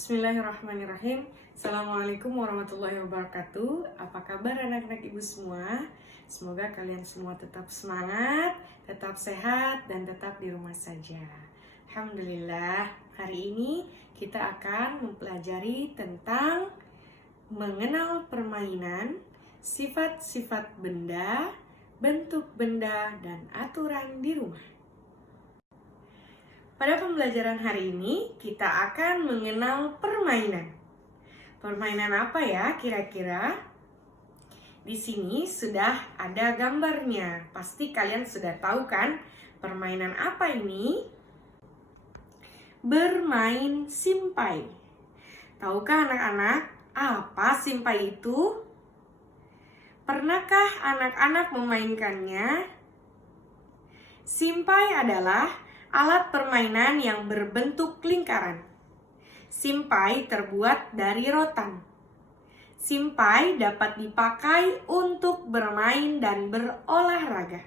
Bismillahirrahmanirrahim. Assalamualaikum warahmatullahi wabarakatuh. Apa kabar anak-anak ibu semua? Semoga kalian semua tetap semangat, tetap sehat, dan tetap di rumah saja. Alhamdulillah, hari ini kita akan mempelajari tentang mengenal permainan, sifat-sifat benda, bentuk benda, dan aturan di rumah. Pada pembelajaran hari ini, kita akan mengenal permainan. Permainan apa ya kira-kira? Di sini sudah ada gambarnya. Pasti kalian sudah tahu kan permainan apa ini? Bermain simpai. Tahukah anak-anak apa simpai itu? Pernahkah anak-anak memainkannya? Simpai adalah alat permainan yang berbentuk lingkaran. Simpai terbuat dari rotan. Simpai dapat dipakai untuk bermain dan berolahraga.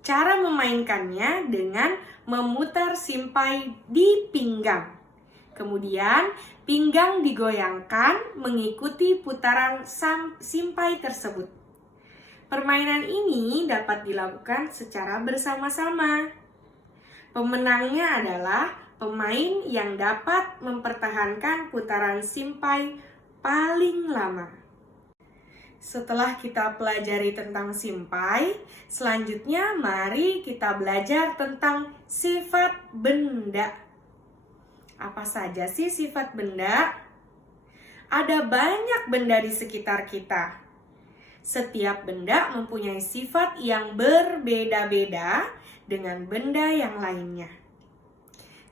Cara memainkannya dengan memutar simpai di pinggang. Kemudian pinggang digoyangkan mengikuti putaran simpai tersebut. Permainan ini dapat dilakukan secara bersama-sama. Pemenangnya adalah pemain yang dapat mempertahankan putaran simpai paling lama. Setelah kita pelajari tentang simpai, selanjutnya mari kita belajar tentang sifat benda. Apa saja sih sifat benda? Ada banyak benda di sekitar kita. Setiap benda mempunyai sifat yang berbeda-beda dengan benda yang lainnya.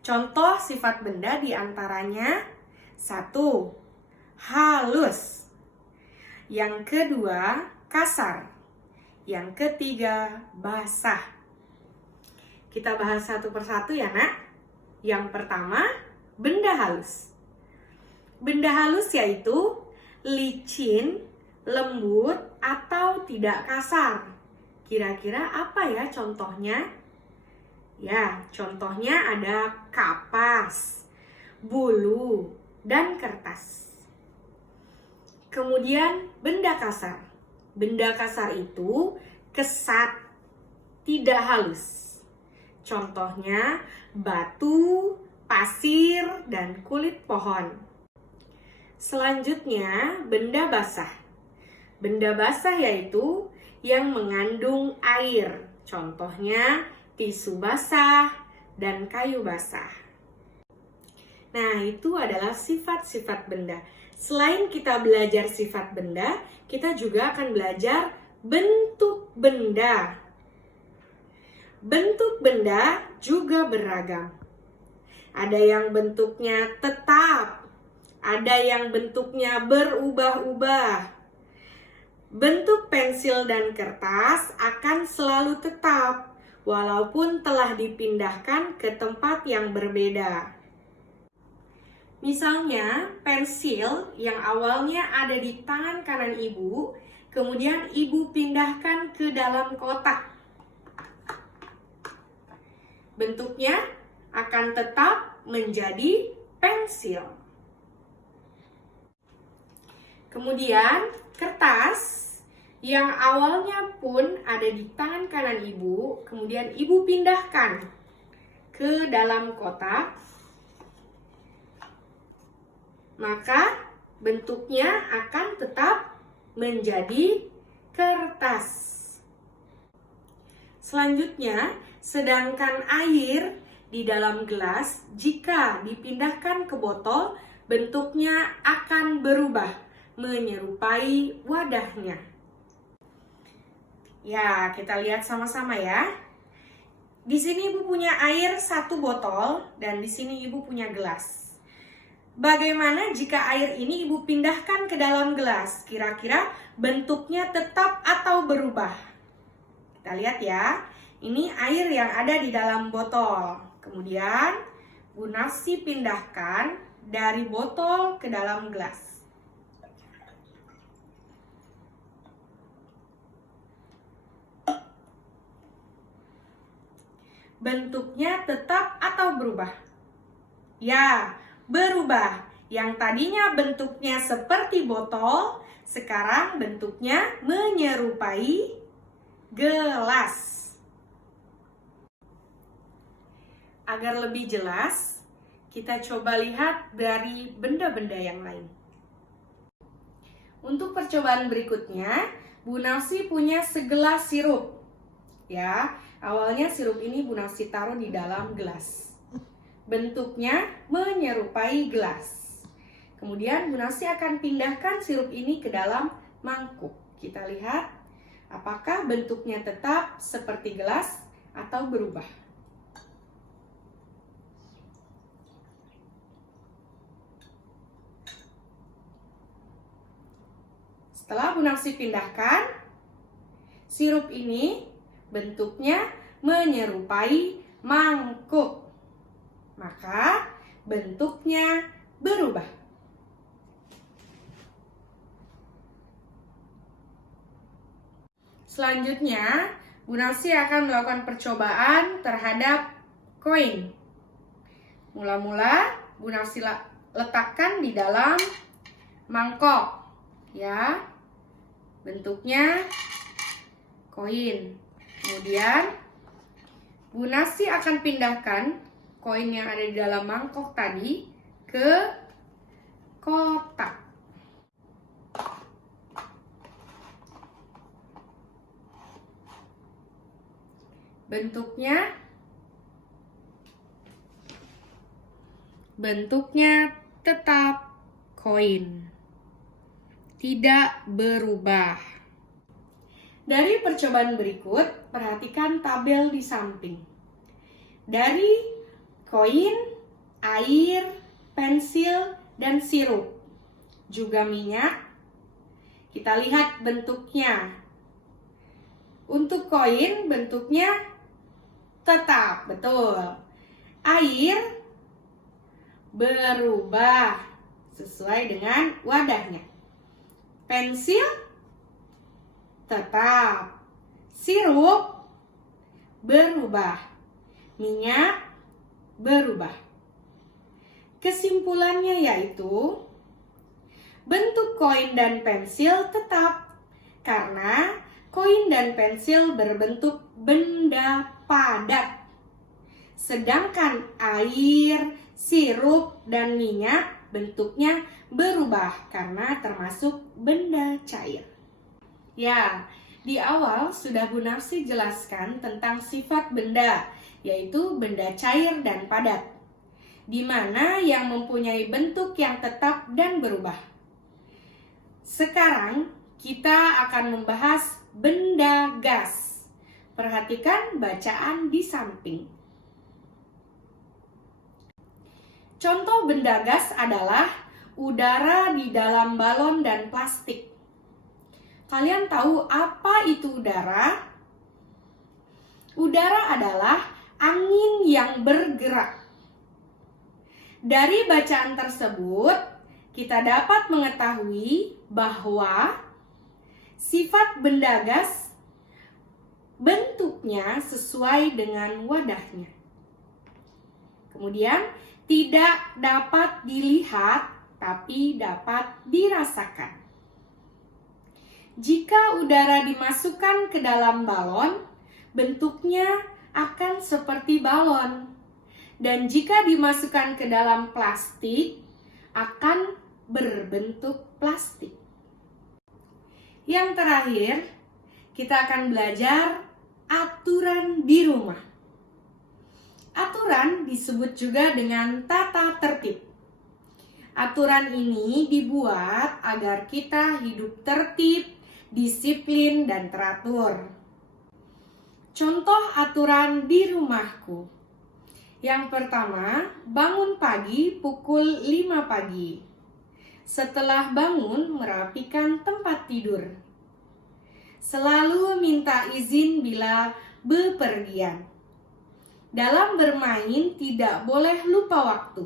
Contoh sifat benda diantaranya: 1. Halus. Yang kedua, kasar. Yang ketiga, basah. Kita bahas satu persatu ya nak. Yang pertama, benda halus. Benda halus yaitu licin, lembut, atau tidak kasar. Kira-kira apa ya contohnya? Ya, contohnya ada kapas, bulu, dan kertas. Kemudian benda kasar. Benda kasar itu kesat, tidak halus. Contohnya batu, pasir, dan kulit pohon. Selanjutnya, benda basah. Benda basah yaitu yang mengandung air. Contohnya tisu basah dan kayu basah. Nah, itu adalah sifat-sifat benda. Selain kita belajar sifat benda, kita juga akan belajar bentuk benda. Bentuk benda juga beragam. Ada yang bentuknya tetap, ada yang bentuknya berubah-ubah. Bentuk pensil dan kertas akan selalu tetap, walaupun telah dipindahkan ke tempat yang berbeda. Misalnya, pensil yang awalnya ada di tangan kanan ibu, kemudian ibu pindahkan ke dalam kotak. Bentuknya akan tetap menjadi pensil. Kemudian, kertas yang awalnya pun ada di tangan kanan ibu, kemudian ibu pindahkan ke dalam kotak, maka bentuknya akan tetap menjadi kertas. Selanjutnya, sedangkan air di dalam gelas jika dipindahkan ke botol, bentuknya akan berubah menyerupai wadahnya. Ya, kita lihat sama-sama ya. Di sini ibu punya air 1 botol dan di sini ibu punya gelas. Bagaimana jika air ini ibu pindahkan ke dalam gelas? Kira-kira bentuknya tetap atau berubah? Kita lihat ya. Ini air yang ada di dalam botol. Kemudian Bu Nafsi pindahkan dari botol ke dalam gelas. Bentuknya tetap atau berubah? Ya, berubah. Yang tadinya bentuknya seperti botol, sekarang bentuknya menyerupai gelas. Agar lebih jelas, kita coba lihat dari benda-benda yang lain. Untuk percobaan berikutnya, Bu Nafsi punya segelas sirup. Ya, awalnya sirup ini Bu Nafsi taruh di dalam gelas. Bentuknya menyerupai gelas. Kemudian Bu Nafsi akan pindahkan sirup ini ke dalam mangkuk. Kita lihat apakah bentuknya tetap seperti gelas atau berubah. Setelah Bu Nafsi pindahkan, sirup ini bentuknya menyerupai mangkuk. Maka bentuknya berubah. Selanjutnya, Bu Nafsi akan melakukan percobaan terhadap koin. Mula-mula Bu Nafsi letakkan di dalam mangkok. Ya, bentuknya koin. Kemudian Bu Nafsi akan pindahkan koin yang ada di dalam mangkok tadi ke kotak. Bentuknya tetap koin, tidak berubah. Dari percobaan berikut, perhatikan tabel di samping. Dari koin, air, pensil, dan sirup, juga minyak, kita lihat bentuknya. Untuk koin, bentuknya tetap, betul. Air berubah sesuai dengan wadahnya. Pensil tetap. Sirup berubah. Minyak berubah. Kesimpulannya yaitu bentuk koin dan pensil tetap karena koin dan pensil berbentuk benda padat. Sedangkan air, sirup, dan minyak bentuknya berubah karena termasuk benda cair. Ya, di awal sudah Bu Nafsi jelaskan tentang sifat benda, yaitu benda cair dan padat, di mana yang mempunyai bentuk yang tetap dan berubah. Sekarang kita akan membahas benda gas. Perhatikan bacaan di samping. Contoh benda gas adalah udara di dalam balon dan plastik. Kalian tahu apa itu udara? Udara adalah angin yang bergerak. Dari bacaan tersebut, kita dapat mengetahui bahwa sifat benda gas bentuknya sesuai dengan wadahnya. Kemudian, tidak dapat dilihat, tapi dapat dirasakan. Jika udara dimasukkan ke dalam balon, bentuknya akan seperti balon. Dan jika dimasukkan ke dalam plastik, akan berbentuk plastik. Yang terakhir, kita akan belajar aturan di rumah. Aturan disebut juga dengan tata tertib. Aturan ini dibuat agar kita hidup tertib, disiplin, dan teratur. Contoh aturan di rumahku. Yang pertama, bangun pagi pukul 5 pagi. Setelah bangun, merapikan tempat tidur. Selalu minta izin bila bepergian. Dalam bermain tidak boleh lupa waktu.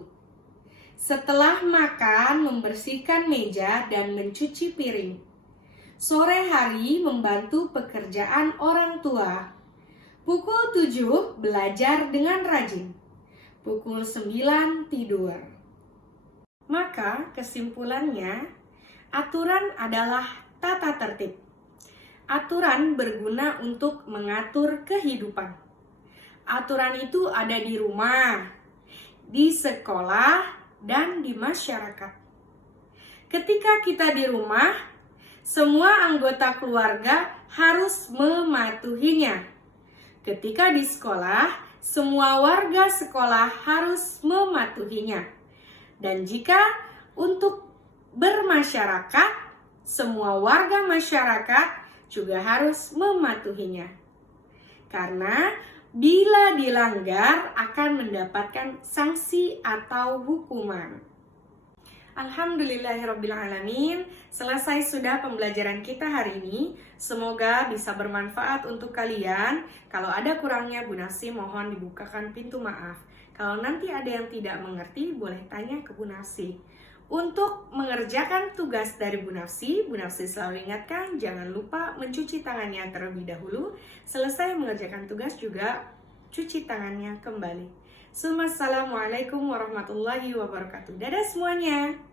Setelah makan, membersihkan meja dan mencuci piring. Sore hari membantu pekerjaan orang tua. Pukul 7 belajar dengan rajin. Pukul 9 tidur. Maka kesimpulannya, aturan adalah tata tertib. Aturan berguna untuk mengatur kehidupan. Aturan itu ada di rumah, di sekolah, dan di masyarakat. Ketika kita di rumah, semua anggota keluarga harus mematuhinya. Ketika di sekolah, semua warga sekolah harus mematuhinya. Dan jika untuk bermasyarakat, semua warga masyarakat juga harus mematuhinya. Karena bila dilanggar akan mendapatkan sanksi atau hukuman. Alhamdulillahirrabbilalamin. Selesai sudah pembelajaran kita hari ini. Semoga bisa bermanfaat untuk kalian. Kalau ada kurangnya, Bu Nafsi mohon dibukakan pintu maaf. Kalau nanti ada yang tidak mengerti, boleh tanya ke Bu Nafsi. Untuk mengerjakan tugas dari Bu Nafsi selalu ingatkan jangan lupa mencuci tangannya terlebih dahulu. Selesai mengerjakan tugas juga cuci tangannya kembali. Assalamualaikum warahmatullahi wabarakatuh. Dadah semuanya.